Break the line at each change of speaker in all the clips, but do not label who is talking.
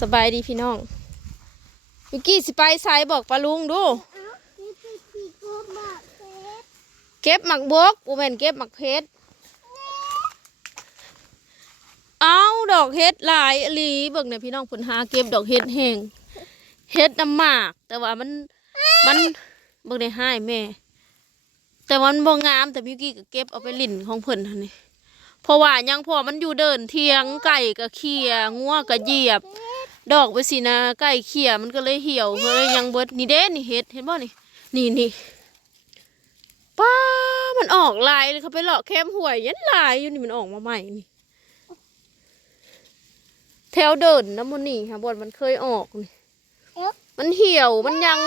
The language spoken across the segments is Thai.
สบายดีพี่น้องวิกกี้สิไปไซบอกปลาลุงดู
เก็
บหมักบกอูแมนเก็บหมักเพชรเอาดอกเฮ็ดหลายหลีเบิ่งเนี่ยพี่น้องผลหาเก็บดอกเฮ็ดแห้งเฮ็ดน้ำหมาก แต่ว่ามันมันเบิ่งได้ให้แม่ แต่วันบ่งามแต่วิกกี้ก็เก็บเอาไปลิ่นของเพิ่นนี่เพราะว่ายังพอมันอยู่เดินเทียงไก่ก็เขียงัวก็เหยียบ ดอกไปสินะไก่เขี่ยมันก็เลยเหี่ยวเลยยังเบิดนี่เด้นี่เฮ็ดเห็นบ่นี่นี่นี่ป้ามันออกลายเลยเขาไปเลาะแคมห่วยยันลายอยู่นี่มันออกมาใหม่นี่แถวเดินนะมันนี่ค่ะบอนมันเคยออกนี่มันเหี่ยวมันยัง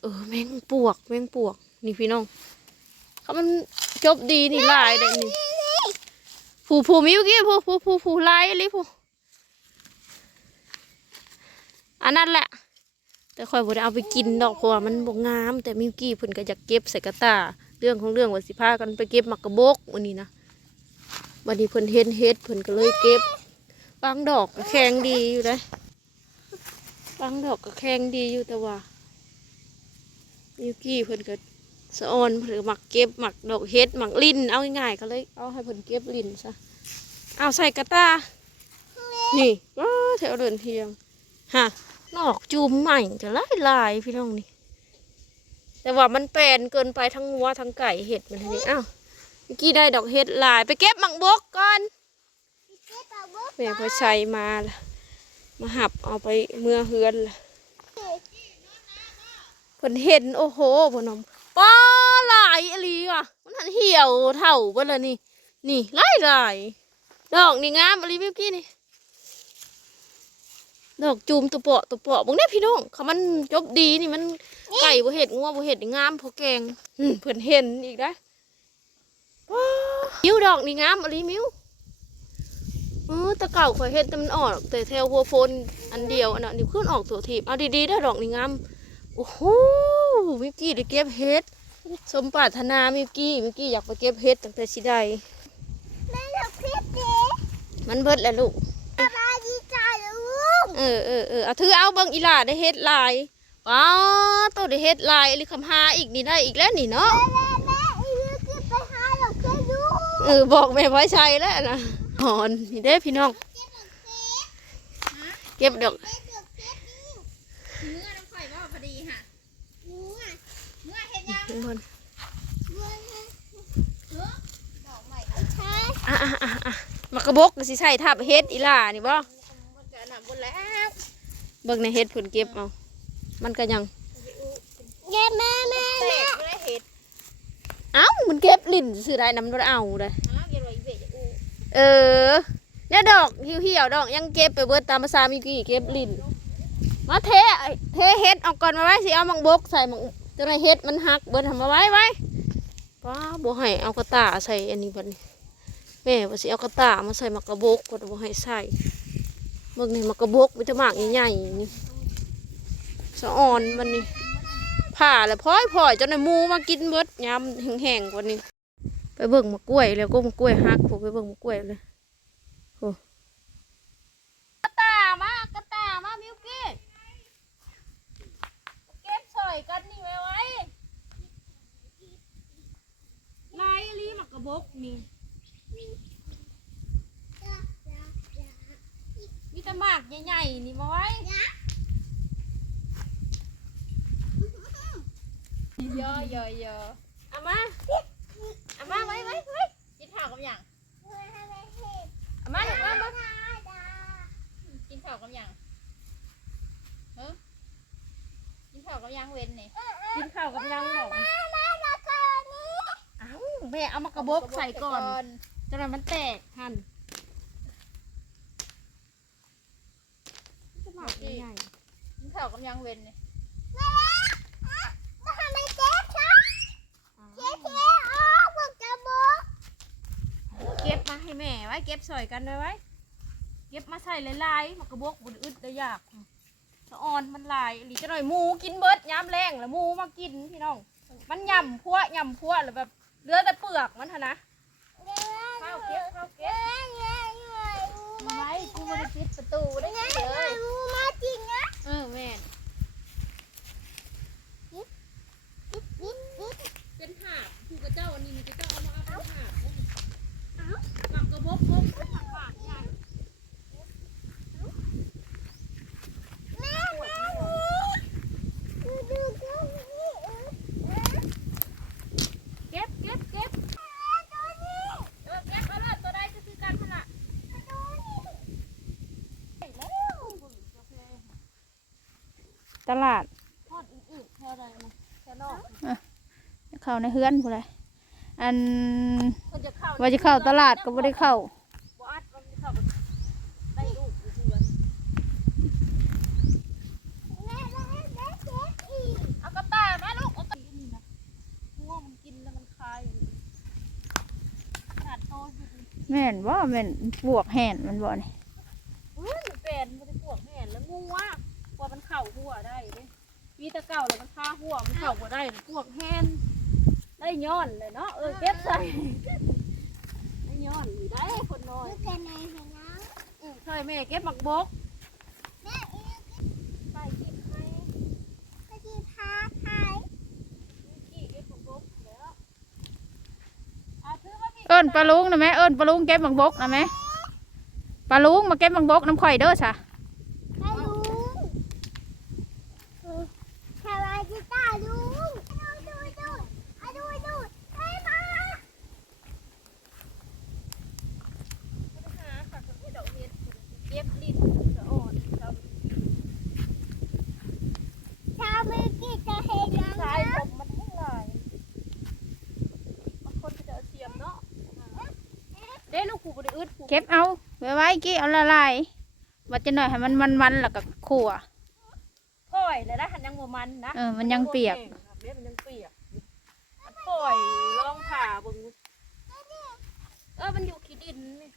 เอ
อแมงปวกแมงปวก นี่พี่น้องเขามันจบดีนี่ลายได้นี่ผู้ผู้มิวกี้ผู้ผู้ผู้ผู้ลายอะไรผู้ อันนั้นแหละ แต่คอยบ่ได้เอาไปกินดอกเพราะว่ามันบ่งาม แต่มิวกี้เพิ่นก็อยากเก็บใส่กระตาเรื่องของเรื่องว่าสิพากันไปเก็บหมักกระบกวันนี้นะวันนี้เพิ่นเห็นเฮ็ดเพิ่นก็เลยเก็บบางดอกก็แข็งดีอยู่เลยบางดอกก็แข็งดีอยู่แต่ว่ามิวกี้เพิ่นก็สะออนเพิ่นก็หมักเก็บหมักดอกเฮ็ดหมักลิ้นเอาง่ายๆก็เลยเอาให้เพิ่นเก็บลิ้นซะเอาใส่กระตานี่ว้าแถวเดินเทียงฮะ นอกจูมใหม่จะลายลายพี่น้องนี่ แต่ว่ามันแปลนเกินไปทั้งวัวทั้งไก่เห็ดมันนี้อ้าวมิวกี้ได้ดอกเฮ็ดลายไปเก็บหมักบกก่อน
พี่เจ๊ตาบุ๊ก
แม่พอชัยมาละมาหับเอาไปเมื่อเฮือนละเพิ่นเห็นโอ้โหเพิ่นมป้าลายอหลีอะมันหันเหี่ยวเท่าบิ่เลยนี่ นี่ลายลายดอกนี่งามอหลีมิวกี้นี่ ดอกจูมตัวเปาะตัวเปาะบางเนี่ยพี่น้องเขามันจบดีนี่มันไก่บ่เห็ดงัวบ่เห็ดนี่งามพอแกงอืมเพิ่นเห็นอีกนะว้ามิวดอกนี่งามอหลีมิวเออแตะเก่าข่อยเห็ดแต่มันออกแต่แถวหัวโฟนอันเดียวอันนั้นนี่ขึ้นออกตัวทีบเอาดีๆได้อดอกนี่งามโอ้โหมิวกี้ได้เก็บเห็ดสมปรารถนามิวกี้มิวกี้อยากไปเก็บเห็ดตั้งแต่สิได้
แม่กับพี่เจ๊
มันเบิดแล้วลูก
สบายดีจ้าลูก
เออเออเออเอาถือเอาเบิ่งอีหล่าได้เห็ดลายว้าวตัวได้เห็ดลายหรือคำหาอีกนี่ได้อีกแล้วนี่เนาะ
แม่แม่อีลูกที่ไปหาเราแค่ดู
เออบอกแม่ไว้ใช่แล้วนะหอนนี่เด้อพี่น้องเก็บดอก
เจ๊ดอกเพชรนี่
เมื่อน้ำข่อยว่าพอดีค่ะ
หนูอะ
เมื่อเห็นยัง
ทุกคน
เมื่อไง
เออดอกใหม่
ใช่
อะอะอะอะมากระบกก็สิใส่ทับเห็ดอีหล่านี่บ่
มันจะ หนักบนแล้ว
เบิ่งในเห็ดผลเก็บเอา มันก็ยัง
แม่แม่แม่
แต
แม่
กไม่ได้เห็ด
เอ้ามันเก็บลิ้นซื้อได้น้ำรถเอาเลย
ฮะเดี๋ยวเราอีเบะจะอู้
เออเนี่ยดอกเหี่ยวๆดอกยังเก็บไปเบิดตามภาษามิกี้เก็บลิ้นมาเทเทเฮ็ดออกก่อนมาไว้สิเอามังบกใส่มังจะไดเฮ็ดมันหักเบิดทำมาไว้ไว้ป้าบ่ให้เอากระตาใส่อันนี้บัดนี้แม่ว่าสิเอากระตามาใส่มักกระบกก็บ่ให้ใส่ เบิ่งนี่มักกระบกมันจะมากใหญ่ๆนี่สะออนมันนี่ผ่าแล้วพลอยพลอยจนในหมูมากินเบิดยามแห้งๆกว่านี้ ไปเบิ่งมะกล้วยแล้วก็มะกล้วยหักผมไปเบิ่งมะกล้วยเลยโอ้กระตามากระตามามิวกี้เก็บสอยกันนี่ไว้ไว้ลายลีมักกระบกนี่ มากใหญ่ๆนี่มาไว้
เยอะเยอะเยอะ
เอามาเอามาไว้ไว้ไว้
กินข้าวกับหยัง
เอามาเอามามา
กินข้าวกับหยังเออกินข้าวกับหยังเว้นนี่
กินข้าวกับยังหรอเอาแม่เอามากระบกใส่ก่อนจนมันแตกหั่นมีแตะมากใหญ่
กินข้าวกับหยังเว้นนี่เก็บมาให้แม่ไว้เก็บสอยกันไว้ไว้
เก็บมาใส่ลายๆมากระบกบุดอึดได้ยากสะออนมันลายหรือจะหน่อยหมูกินเบิดย้ำแรงแล้วหมูมากินพี่น้อง มันยำพัวยำพัวแล้วแบบเหลือแต่เปลือกมันเถอะนะข้าวเก็บข้าวเก็บไว้กูไม่ได้ปิดประตูได้
แม่
เล
แม่
ย
งูมาจริงนะ
เออแม่น
นิดนิดนิด
เป็นหาบผูกกระเจ้าอันนี้มันจะต้องเอามาอนหาบ
เอ้า
หมักกระบอกกบหมักบาดใหญ่
แม่แม่ดูดูดูนี่เออเออ
เก็บเก็บเก็บ
ตัวนี้
เออเก็บเอาละตัวใดก็คือการพละ
ตัวนี้
ต ลาด
ทอดอื่นๆแค่ใดนะแค่นอก
เข้าในเฮือนผู้ใดอัน
มันจะเข้า
ว่าจะเข้าตลาดก็บ่ได้เข้า
บ่อัดมันจะเข้าได้ลูกอยู่เดือน
แม่แม่แม่เจ็บอีก
เอากระตาแม่ลูกเอากระนี่นะง่วงมันกินแล้วมันคายอยู่ขาดโตอยู่ดี
แม่นว่าแม่นปวกแห่นมันบ่นี่
เฮ้ยมันเป็นมันจะปวกแม่นแล้วงูว่า กว่ามันเข่าหัวได้เด้ปีตะเก่าแล้วมันฆ่าหัวมันเข่าหัวได้ปวกแห่นได้ย้อนเลยเนาะเออเก็บใส่ได้ย้อนอยู่ได้คนน้อย
ดูกันในหัวน้
อือเคยแม่เก็บหมักบกำ
แม่อีก
ใส่กินให้
พอดีพาไทย
กี่เก็บหมักบกแล้วอะถือว่าพี่
เอิ้นปลาลุงนะแม่เอิ้นปลาลุงเก็บบักบกนะแม่ปลาลุงมาเก็บบักบกน้ำข่อยเด้อซะ
ให้ลุงสวัสดีจ้าลุงดูดูดูอะดูดูให้มา
หาค่ะคือดอกเห็ดเก็บลิ้นจะอ่อนจะ
ชาวมือกีจะเห็นยัง
สาย
นะ
ผมมันไม่ลายบางคนก็จะเอาเสียมเนาะเด้ลูกผูบริอึดผู
เก็บเอาไว้ไว้กี้เอาละลายว่าจะหน่อยให้มันมันๆแล้วก็ขั่ว
ปล่อยเลยนะหันยังโมมันนะ
เออมันยังเปียก
เด็มันยังเปียกมันปล่อยลองผ่าเบึงเออมันอยู่ขี้ดินนี่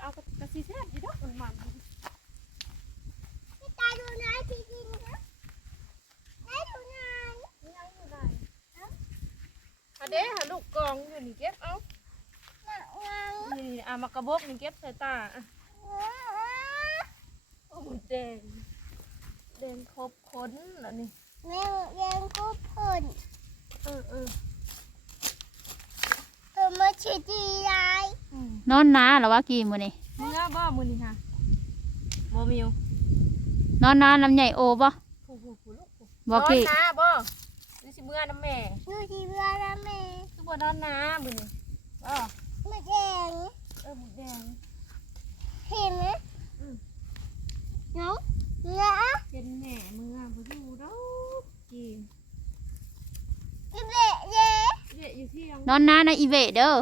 เอากระกระซีแซ่บอยู่ดอกมันมัน
พี่ตาดูนายพี่ดินนะนายดูนาย
ยังอยู่ไหนอันเด้หาลูกกองอยู่นี่เก็บเอา
หนังห นัง
นี่นี่เอามากระบอกนี่เก็บใส่ตาอะโอ้โหแดงแดงครบค้นแล้วนี่
แม่เรียนกูพ่น
เออเออ
ตัวมาฉีดดีไร
อืม
นอนนาหรอวะกี้มื้อนี้
เมื่อบ่มือนี่ค่ะบ่มิวน
อนนาน้ำใหญ่โอบ่
ผู้ผู้ผู้ลูกผู้
บ่กี้
นอนนะบ่นี่สิเมื่อน้ำแม่
ดูที่เรือแล้วแม่
คือบ่นอนนะมื้อนี้บ่
มาแดง
เออหมูแดง
เห็นไหม
อืม
น้องเรือ
เป็นแม่เมื่อบ่อยู่ดอกกิน
อีเบะเย่
เด็กอยู่ที่ยัง
นอนนาในอีเวเด้อ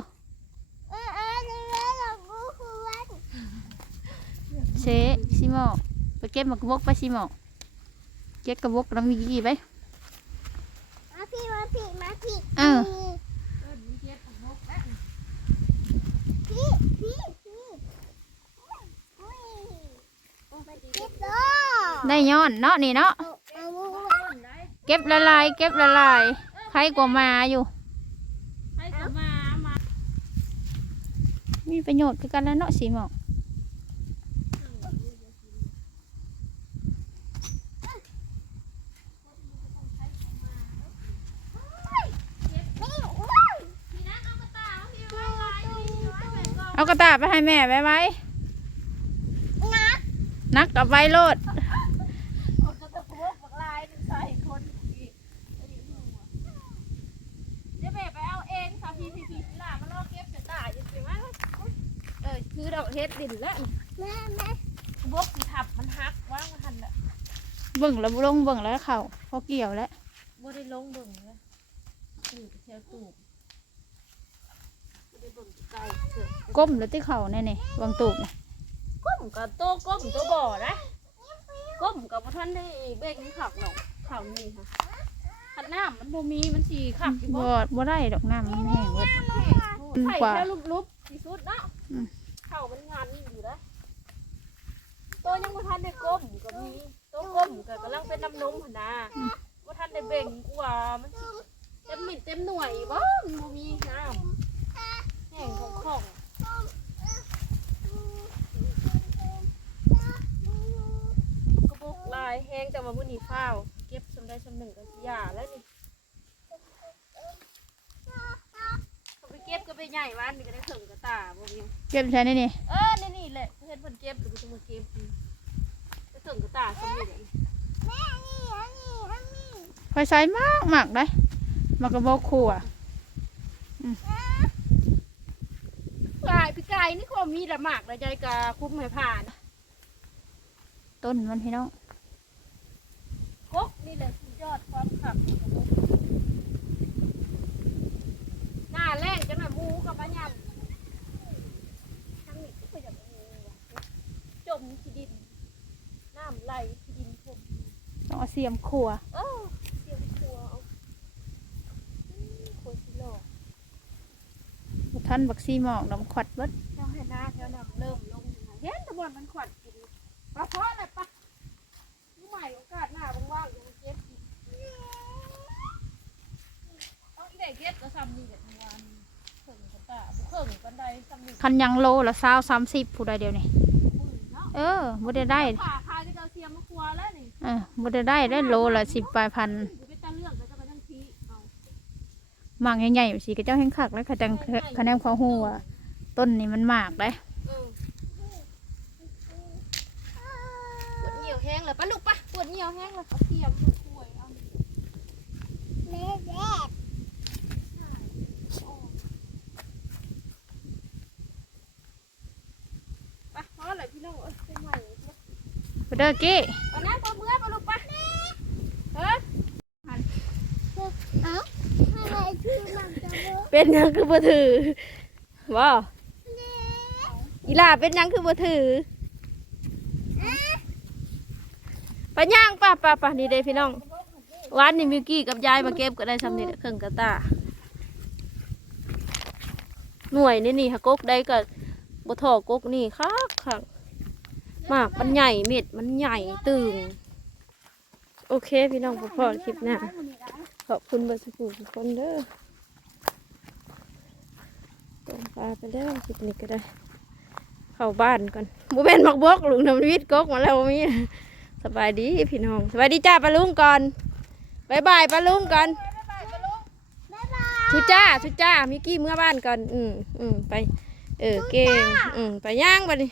เออเออเรือเรากูควร
เซซิโมไปเก็บบักบกไปซิโมเก็บกระบกน้ำมีกี่ไป
มาพี่มาพี่มาพี่
เออ
เออมีเก็บของนกแล้ว
พี่พี่พี่อุ้ย
โอ้ไปดี
เก็บโต
ได้ย้อนเนาะนี่เนาะ
เอาเอามือ
ต้นได้
เก็บละลายเก็บละลายใครกว่ามาอยู่
ให้ก็มา มา
มีประโยชน์คือกันแล้วเนาะสีหมอก
นี่อุ้ย
พี่นักเอากระตาพี่ไว้ไว้นี่ไว้แบบกอง
เอากระตาไปให้แม่ไว้ไว้
นัก
นักกับไว้โลด
คนก็จะพวกบักลายใส่คนอีกเดี๋ยวแม่ไปเอาเองค่ะพี่พี่พี่ล่ะมาลอกเก็บเสร็จตายอยู่สิมั้งเออคือดอกเฮ็ดดินแล้ว
แม่แม่
บกสีทับมันหักว่างมันหันแหละ
เบิ่งแล้วบ่ลงเบิ่งแล้วเข่าพอเกี่ยวแล้ว
บ่ได้ลงเบิ่งเลยอยู่แถวตูบบ่ได้เบิ่งไกลเถอะ
ก้มแล้วที่เข่าแน่นี่วางตูบน่ะ
ก้มกับโตก้มตัวบ่อนะก้มกับบ่ทันได้เบ่งขักหรอกขังนี่ค่ะขันน้ำมันบ่มีมันสีขักอยู่บ่
บ่บ่ได้ดอกน้ำมันแห้งเว้ย
ไข่
กว่า
แค่ลุบๆที่สุดเนาะ
อืม
เข่ามันงานอยู่นะตัวยังบ่ทันได้ก้มก็มีตัวก้มก็กำลังเป็นน้ำนมหั่นนะบ่ทันได้เบ่งกว่ามันสิเต็มมิดเต็มหน่วยบ่มันบ่มีน้ำ แห้งของของแห้งแต่ว่ามื้อนี้ฟ้าว เก็บสำได้สำหนึ่งก็สิหย่าแล้วนี่เขาไปเก็บก็ไปใหญ่วานนี่ก็ได้เถิงกระตาบ่มี
เก็บใช้นี่นี่
เออนี่นี่แหละเฮ็ดเพิ่นเก็บหรือบ่ต้องมาเก็บก็เถิงกระตาสำนี่แหละ
พอยใส่มากมากได้มากระบอกขัว
กายพี่กายนี่ก็มีละหมากละใจกะคุ้มให้ผ่าน
ต้นมันพี่น้อง
กกนี่แหละสุดยอดความขับของกระบอกหน้าแรงจังน่ะหมูกับมะยำทั้งนี้ก็อยากงูว่ะจมที่ดินน้ำไหลที่ดินผม
ต้องเอาเสียมขัว
เออเสียงครัวเอาอืมครัวสิโลก
ท่านบักซีหมอกน้ำขวัดเบิด
เจ้าให้หน้าเจ้าน้ำเริ่มลงนะเห็นแตะบอนมันขวัดกินปลาเพาะเลยปะนี่ใหม่โอกาสหน้าว่างๆอยู่มาเก็บอีกเอาอีเด็กเก็บก็ซ้ำนี่เด็กทั้งวันเข่งกันตาบุเข่งกันใดซ้ำนี่
คันยังโลละซาวสามสิบผู้ใดเดียวนี่
มือเนาะ
เออบ่ได้ได้
ผ่าคายที่เราเสียมมาครัวแล้วนี่
เออบ่ได้ได้ได้โลละสิบปลายพัน หมากใหญ่ๆสิก็เจ้าแห้งคักแล้วคะจังคะแนนความหัวาต้นนี่มันหมากได้
เออปวดเหนียวแห้งเลยปะลูกปะปวดเหนียวแห้งเลยเอาเสียมมาคุยเอาไปเพราะอะไรพี่น้องเอ้ยเป็นใหม่
ไปเด้อกี้
ตอนนั้นพอเมื่อมาลูกปะเออ เป็นหยังคือบ่ถือว้าอีหล่าเป็นหยังคือบ่ถือไปย่างป่ะป่ะป่ะนี่เด้พี่น้องวันนี้มิวกี้กับยายมาเก็บก็ได้สำเร็จเครื่องกระตาหน่วยนี่นี่ฮะกกได้ก็บ่ทอกกนี่คักคักหมากมันใหญ่เม็ดมันใหญ่ตึงโอเค พี่น้องพอพอคลิปหน้าขอบคุณเบอร์สกูทุกคนเด้อตรง ปลาไปแล้วคลิปนี้ก็ได้ เข้าบ้านก่อนบุเป็นมักบกลุงทำวิทย์กกมาแล้วมีสบายดีพี่น้องสบายดีจ้าปลาลุงก่อนบายบายปลาลุงก่อนทุจ้าทุจ้ามิกกี้เมื่อบ้านก่อน อืมอืมไป เออเก่ง อืมไปย่างไปดิ